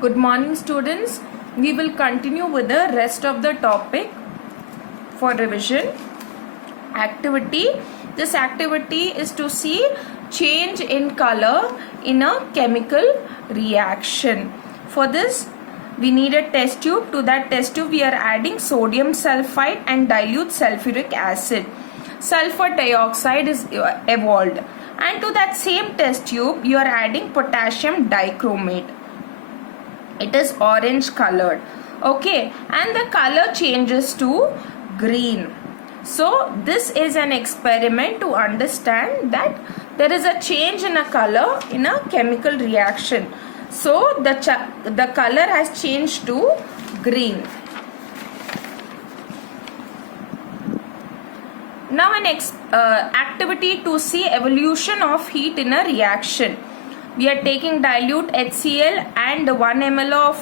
Good morning, students. We will continue with the rest of the topic for revision. Activity. This activity is to see change in color in a chemical reaction. For this, we need a test tube. To that test tube, we are adding sodium sulfide and dilute sulfuric acid. Sulfur dioxide is evolved. And to that same test tube, you are adding potassium dichromate. It is orange colored. Okay, and the color changes to green. So this is an experiment to understand that there is a change in a color in a chemical reaction. So the color has changed to green. Now an activity to see evolution of heat in a reaction. We are taking dilute HCl and 1 ml of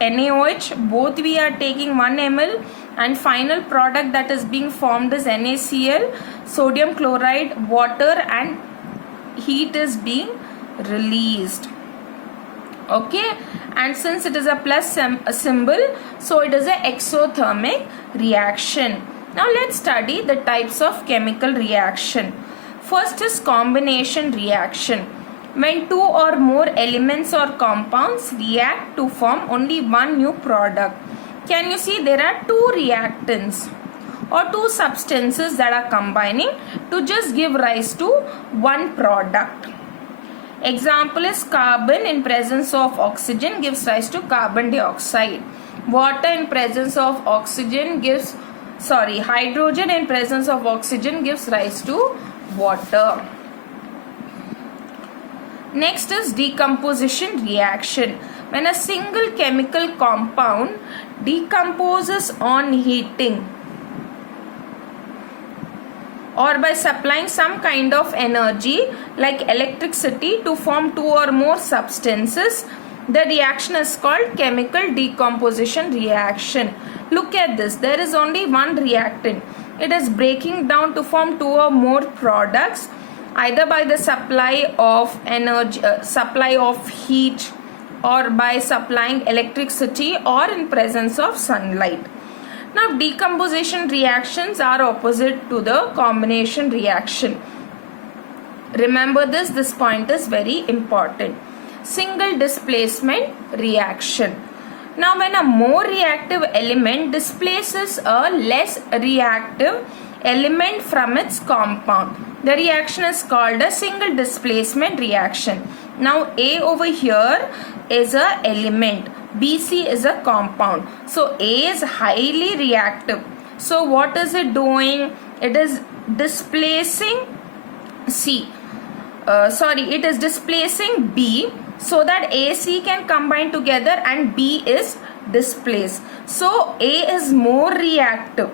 NaOH. Both we are taking 1 ml, and final product that is being formed is NaCl, sodium chloride, water, and heat is being released. Okay, and since it is a plus symbol, so it is an exothermic reaction. Now let's study the types of chemical reaction. First is combination reaction. When two or more elements or compounds react to form only one new product. Can you see there are two reactants or two substances that are combining to just give rise to one product. Example is carbon in presence of oxygen gives rise to carbon dioxide. Water in presence of oxygen gives, hydrogen in presence of oxygen gives rise to water. Next is decomposition reaction. When a single chemical compound decomposes on heating or by supplying some kind of energy like electricity to form two or more substances, the reaction is called chemical decomposition reaction. Look at this. There is only one reactant. It is breaking down to form two or more products, either by the supply of energy, supply of heat, or by supplying electricity, or in presence of sunlight. Now decomposition reactions are opposite to the combination reaction. Remember this point is very important. Single displacement reaction. Now when a more reactive element displaces a less reactive element from its compound, the reaction is called a single displacement reaction. Now A over here is a element, BC is a compound. So A is highly reactive. So what is it doing? It is displacing it is displacing B so that AC can combine together and B is displaced. So A is more reactive.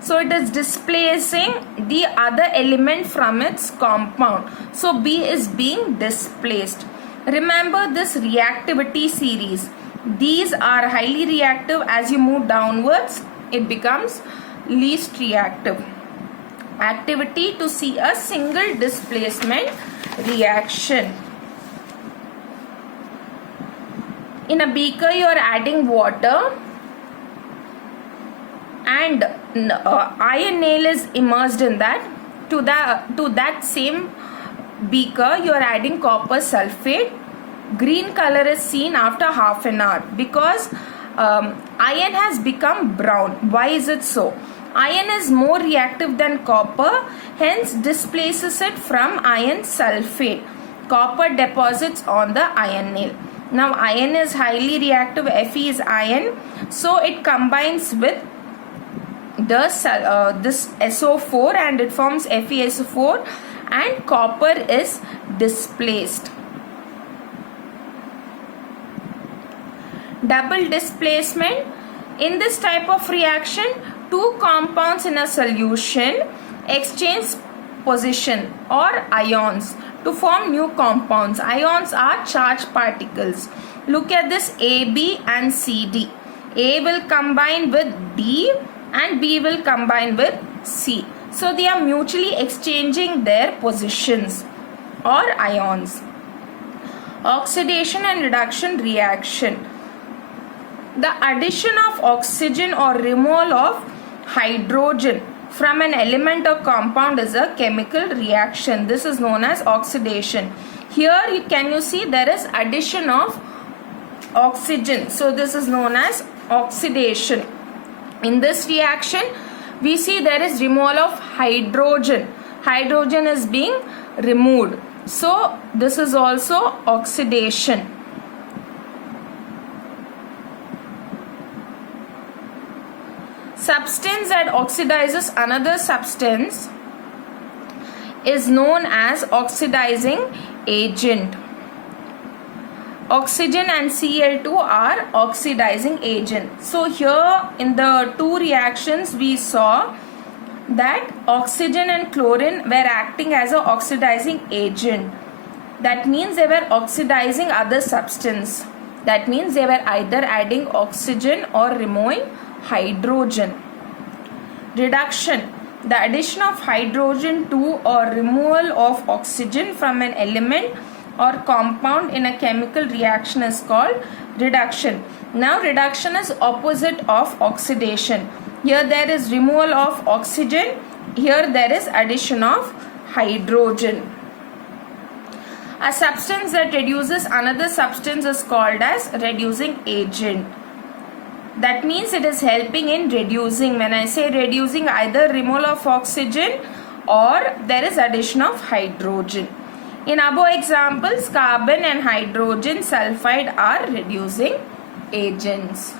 So it is displacing the other element from its compound. So B is being displaced. Remember this reactivity series. These are highly reactive. As you move downwards, it becomes least reactive. Activity to see a single displacement reaction. In a beaker, you are adding water and iron nail is immersed in that. To that same beaker, you are adding copper sulfate. Green color is seen after half an hour because iron has become brown. Why is it so? Iron is more reactive than copper, hence displaces it from iron sulfate. Copper deposits on the iron nail. Now iron is highly reactive, Fe is iron, so it combines with this SO4 and it forms FeSO4 and copper is displaced. Double displacement. In this type of reaction, two compounds in a solution exchange position or ions to form new compounds. Ions are charged particles. Look at this AB and CD. A will combine with D and B will combine with C. So they are mutually exchanging their positions or ions. Oxidation and reduction reaction. The addition of oxygen or removal of hydrogen from an element or compound is a chemical reaction. This is known as oxidation. Here can you see there is addition of oxygen. So this is known as oxidation. In this reaction, we see there is removal of hydrogen. Hydrogen is being removed. So this is also oxidation. Substance that oxidizes another substance is known as oxidizing agent. Oxygen and Cl2 are oxidizing agent. So here in the two reactions we saw that oxygen and chlorine were acting as an oxidizing agent. That means they were oxidizing other substance. That means they were either adding oxygen or removing hydrogen. Reduction. The addition of hydrogen to or removal of oxygen from an element or compound in a chemical reaction is called reduction. Now reduction is opposite of oxidation. Here there is removal of oxygen. Here there is addition of hydrogen. A substance that reduces another substance is called as reducing agent. That means it is helping in reducing. When I say reducing, either removal of oxygen or there is addition of hydrogen. In above examples, carbon and hydrogen sulfide are reducing agents.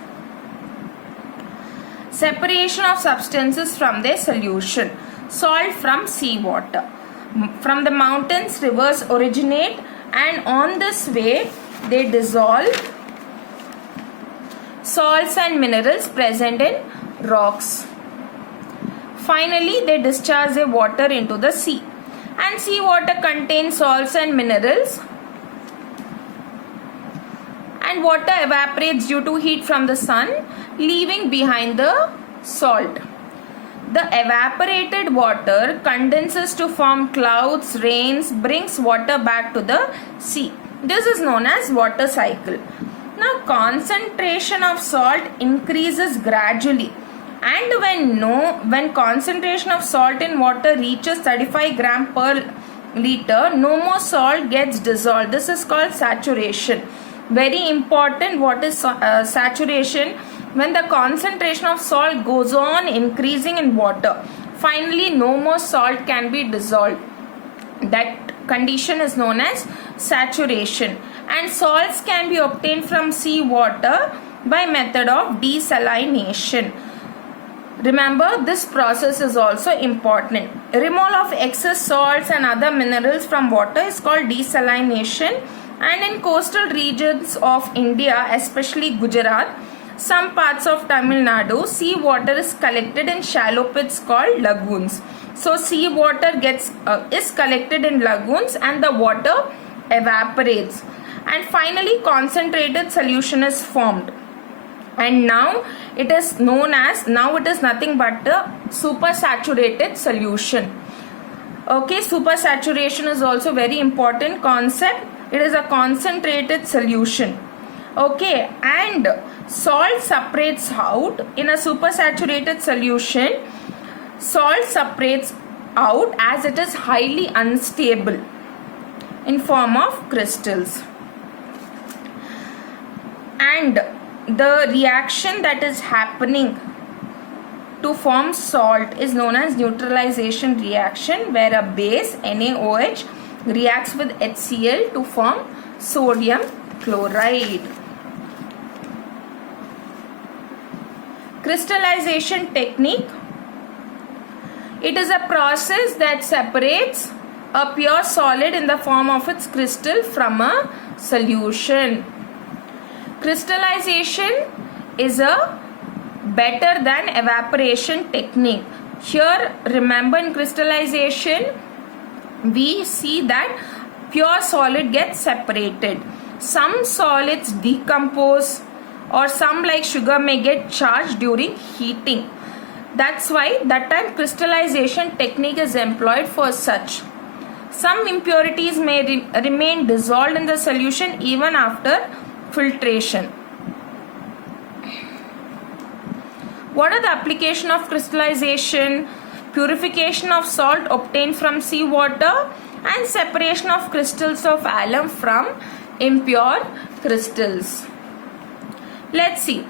Separation of substances from their solution. Salt from seawater. From the mountains, rivers originate, and on this way they dissolve salts and minerals present in rocks. Finally, they discharge their water into the sea. And seawater contains salts and minerals, and water evaporates due to heat from the sun, leaving behind the salt. The evaporated water condenses to form clouds, rains, brings water back to the sea. This is known as water cycle. Now concentration of salt increases gradually, and when concentration of salt in water reaches 35 gram per liter, no more salt gets dissolved. This is called saturation. Very important. What is saturation? When the concentration of salt goes on increasing in water, finally no more salt can be dissolved. That condition is known as saturation. And salts can be obtained from seawater by method of desalination. Remember, this process is also important. Removal of excess salts and other minerals from water is called desalination. And in coastal regions of India, especially Gujarat, some parts of Tamil Nadu, seawater is collected in shallow pits called lagoons. So seawater is collected in lagoons and the water evaporates. And finally concentrated solution is formed. And now it is known as, now it is nothing but the supersaturated solution. Okay, supersaturation is also very important concept. It is a concentrated solution. Okay, and salt separates out in a supersaturated solution. Salt separates out as it is highly unstable in form of crystals. And the reaction that is happening to form salt is known as neutralization reaction, where a base NaOH reacts with HCl to form sodium chloride. Crystallization technique. It is a process that separates a pure solid in the form of its crystal from a solution. Crystallization is a better than evaporation technique. Here remember, in crystallization we see that pure solid gets separated. Some solids decompose, or some like sugar may get charged during heating. That's why that time crystallization technique is employed for such. Some impurities may remain dissolved in the solution even after filtration. What are the application of crystallization? Purification of salt obtained from seawater and separation of crystals of alum from impure crystals. Let's see.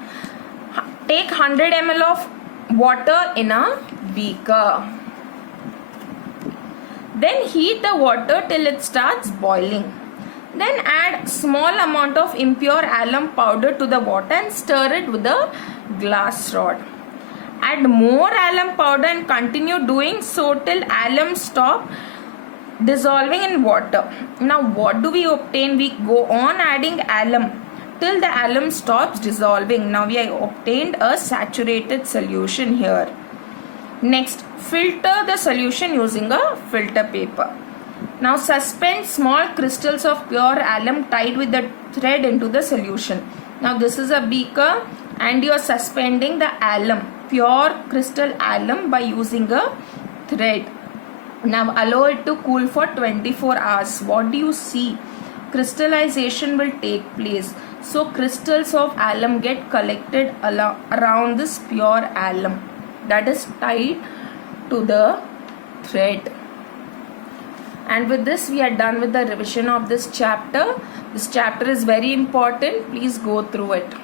Take 100 ml of water in a beaker. Then heat the water till it starts boiling. Then add small amount of impure alum powder to the water and stir it with a glass rod. Add more alum powder and continue doing so till alum stop dissolving in water. Now what do we obtain? We go on adding alum till the alum stops dissolving. Now we have obtained a saturated solution here. Next, filter the solution using a filter paper. Now suspend small crystals of pure alum tied with the thread into the solution. Now this is a beaker and you are suspending the alum, pure crystal alum, by using a thread. Now allow it to cool for 24 hours. What do you see? Crystallization will take place. So crystals of alum get collected around this pure alum that is tied to the thread. And with this we are done with the revision of this chapter. This chapter is very important. Please go through it.